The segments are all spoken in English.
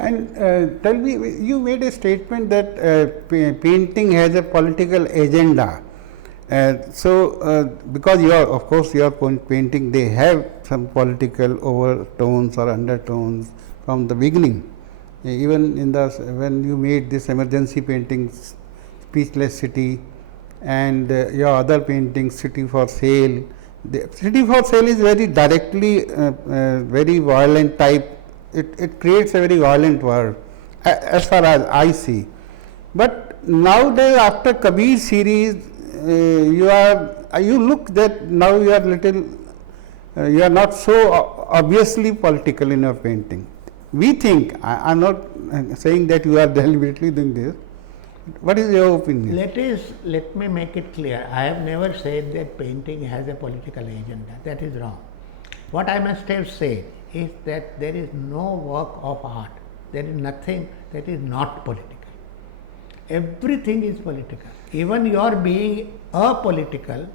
And tell me, you made a statement that painting has a political agenda. Because of course, your painting, they have some political overtones or undertones from the beginning. Even when you made this emergency paintings, Speechless City, and your other paintings, City for Sale. The City for Sale is very directly, very violent type. It creates a very violent world, as far as I see. But nowadays, after Kabir series, you look that now you are you are not so obviously political in your painting. We think, I am not saying that you are deliberately doing this. What is your opinion? Let me make it clear. I have never said that painting has a political agenda. That is wrong. What I must have said is that there is no work of art, there is nothing that is not political. Everything is political. Even your being apolitical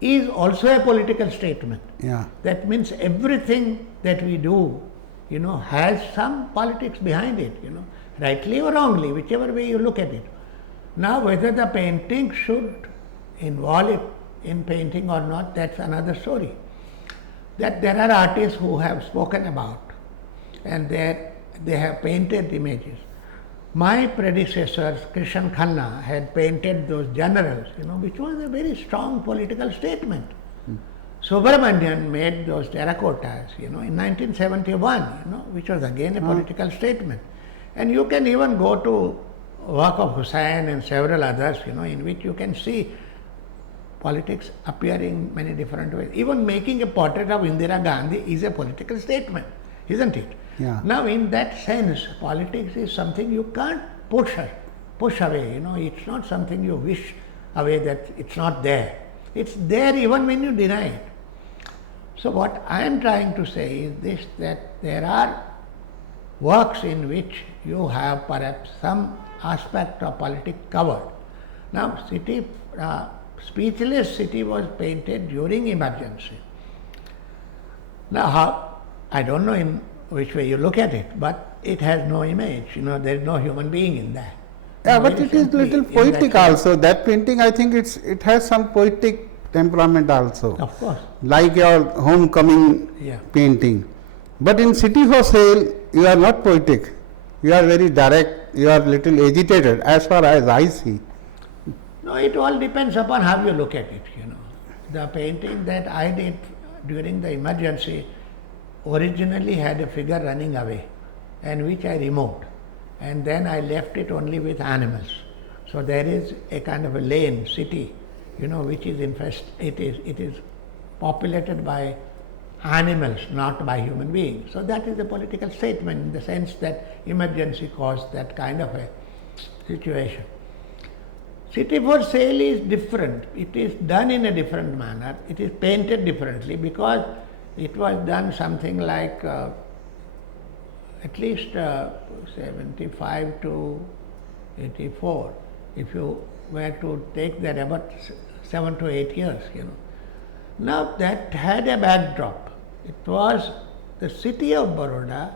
is also a political statement. Yeah. That means everything that we do, has some politics behind it, rightly or wrongly, whichever way you look at it. Now, whether the painting should involve it in painting or not, that's another story. That there are artists who have spoken about, and they have painted images. My predecessors, Krishan Khanna, had painted those generals, which was a very strong political statement. Subramanian made those terracottas, in 1971, which was again a political statement. And you can even go to work of Hussain and several others, in which you can see politics appearing many different ways. Even making a portrait of Indira Gandhi is a political statement, isn't it? Yeah. Now, in that sense, politics is something you can't push away. It's not something you wish away, that it's not there. It's there even when you deny it. So what I am trying to say is this, that there are works in which you have perhaps some aspect of politics covered. Now, Speechless City was painted during emergency. Now, I don't know in which way you look at it, but it has no image, there is no human being in that. Yeah, but it is little poetic also. That painting, I think it has some poetic temperament also. Of course. Like your homecoming painting. But in City for Sale, you are not poetic. You are very direct, you are little agitated as far as I see. No, it all depends upon how you look at it, The painting that I did during the emergency originally had a figure running away, and which I removed. And then I left it only with animals. So there is a kind of a lane, city, which is it is populated by animals, not by human beings. So that is a political statement in the sense that emergency caused that kind of a situation. City for Sale is different. It is done in a different manner. It is painted differently because it was done something like at least 75 to 84. If you were to take that, about 7 to 8 years, Now that had a backdrop. It was the city of Baroda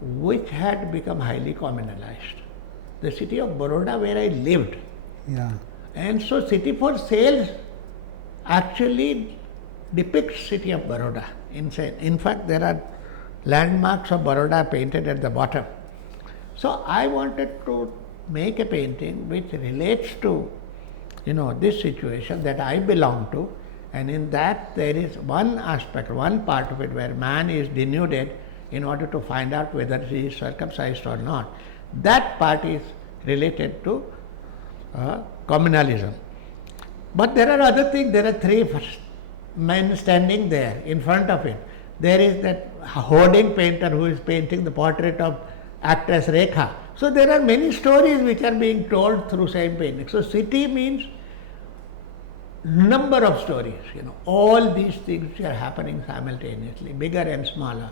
which had become highly communalized. The city of Baroda where I lived. Yeah. And so City for Sale actually depicts city of Baroda. In fact, there are landmarks of Baroda painted at the bottom. So I wanted to make a painting which relates to, this situation that I belong to, and in that there is one aspect, one part of it where man is denuded in order to find out whether he is circumcised or not. That part is related to communalism. But there are other things. There are three men standing there in front of it. There is that hoarding painter who is painting the portrait of actress Rekha. So there are many stories which are being told through same painting. So city means number of stories, all these things are happening simultaneously, bigger and smaller.